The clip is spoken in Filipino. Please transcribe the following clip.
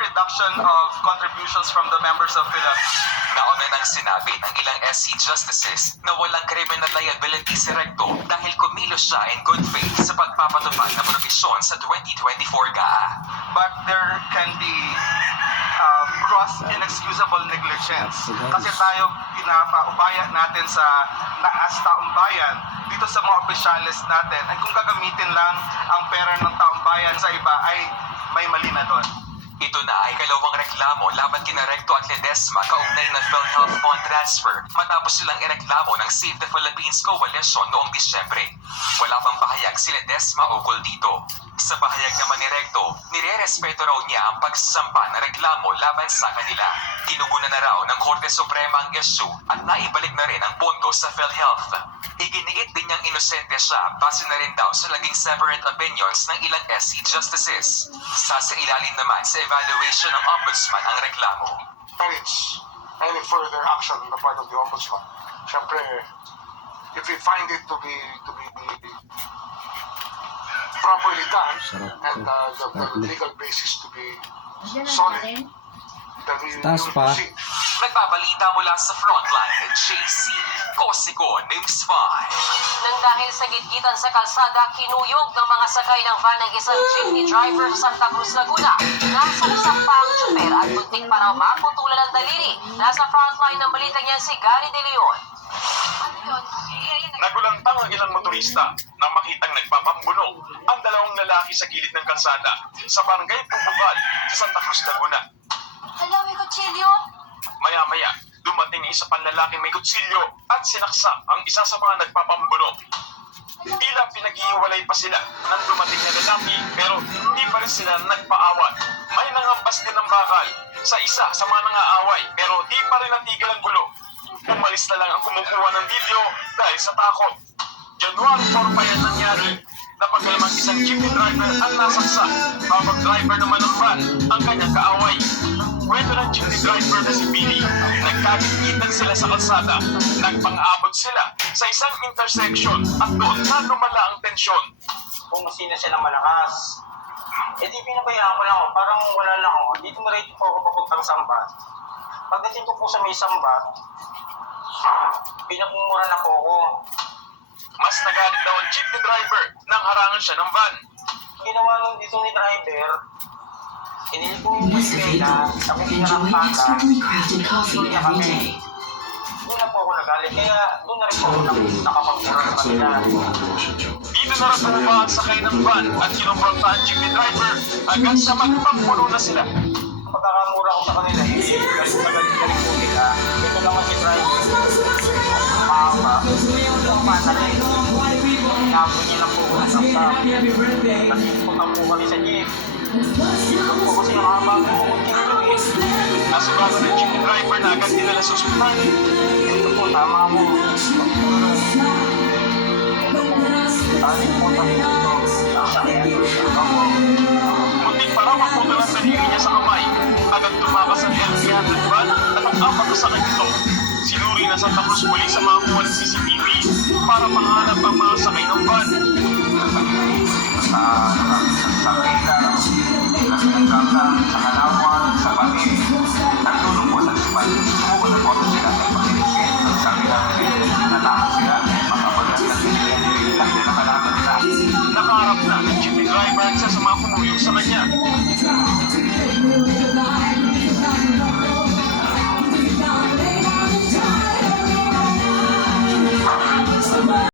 reduction of contributions from the members of PhilHealth. Nauna nang sinabi ng ilang SC Justices na walang criminal liability si Recto dahil kumilos siya in good faith sa pagpapatupad ng probisyon sa 2024 GAA. But there can be gross inexcusable negligence. Kasi tayo pinapaubaya natin sa naas taong bayan dito sa mga opisyalis natin. At kung gagamitin lang ang pera ng taong bayan sa iba ay may mali na doon. Ito na ay kalawang reklamo laban kina Recto at Ledesma kaugnay ng PhilHealth Fund transfer matapos silang ireklamo ng Save the Philippines Coalition noong Disyembre. Wala pang pahayag si Ledesma ukol dito. Sa pahayag naman ni Recto, nire-respeto raw niya ang pagsasampa ng reklamo laban sa kanila. Tinugunan na raw ng Korte Suprema ang issue at naibalik na rin ang pondo sa PhilHealth. Iginiit din niyang inosente siya base na rin daw sa naging separate opinions ng ilang SC Justices. Sasailalim naman sa evaluation ng Ombudsman ang reklamo. Encourage any further action on the part of the Ombudsman. Siyempre, if we find it to be properly done and the legal basis to be solid, then we will proceed. Nagbabalita mula sa frontline, JC Cosico, News 5. Nang dahil sa gitgitan sa kalsada, kinuyog ng mga sakay ng van ng isang jeepney driver sa Santa Cruz, Laguna. Nasaksak pa ang tsuper at bunting pa raw maputulan ng daliri. Nasa frontline ng balita niya si Gary De Leon. Nagulantang ang ilang motorista nang makitang nagpapambuno ang dalawang lalaki sa gilid ng kalsada sa barangay Pupukal sa Santa Cruz, Laguna. Hala, may kutsilyo? Maya-maya, dumating isa pang lalaking may kutsilyo at sinaksak ang isa sa mga nagpapambuno. Tila pinag-iiwalay pa sila nang dumating na lalaki pero hindi pa rin sila nagpaawat. May nangampas din ng bakal sa isa sa mga nangaaway pero di pa rin natigil ang gulo. Umalis na lang ang kumukuha ng video dahil sa takot. January 4 pa yan nangyari na pagkalamang isang jeepney driver ang nasaksak habang driver naman ng van ang kanyang kaaway. Kwento ng jeepney driver na si Billy, nagkagit-gitan sila sa kalsada. Nagpang-abot sila sa isang intersection at doon na lumala ang tensyon. Kung sino siya na malakas. Eh di pinabayaan ko lang ako, parang wala lang ako. Dito na rin po ako papuntang Sambat. Pagdating ko po sa may Sambat, pinagmumura na po ako. Mas nagalit daw ang jeepney driver nang harangan siya ng van. Ginawa nung dito ni driver, inili ko yung pagkailan, ako pinakampaka, coffee every day. doon na po ako nagalit, kaya doon na rin po ako nakapagmura sa kanila. Dito na rin bumaba ang sakay ng van at kinumpronta ang jeepney driver hanggang sa magpampuno na sila. Pagkakamura ko sa kanila, galit na po nila. Ito naman si driver, mahaba, kumana rin. Inabot niya lang po ako ng saksak. Kasi putang po kami sa jeep. Ito po kasi ang haba ko po kinilo Nasugatan ng jeepney driver na agad dinala sa ospital. Ito po, tama mo. Ano po tayo dito? Sasakyan. Muntik pa raw ang puto ng daliri niya sa kamay. Agad tumakas ang L300 van at ang apat na sakay nito. Sinuri na Santa Cruz Police sa mga kuha ng CCTV para mahanap ang mga sakay ng van. Sa pila, sa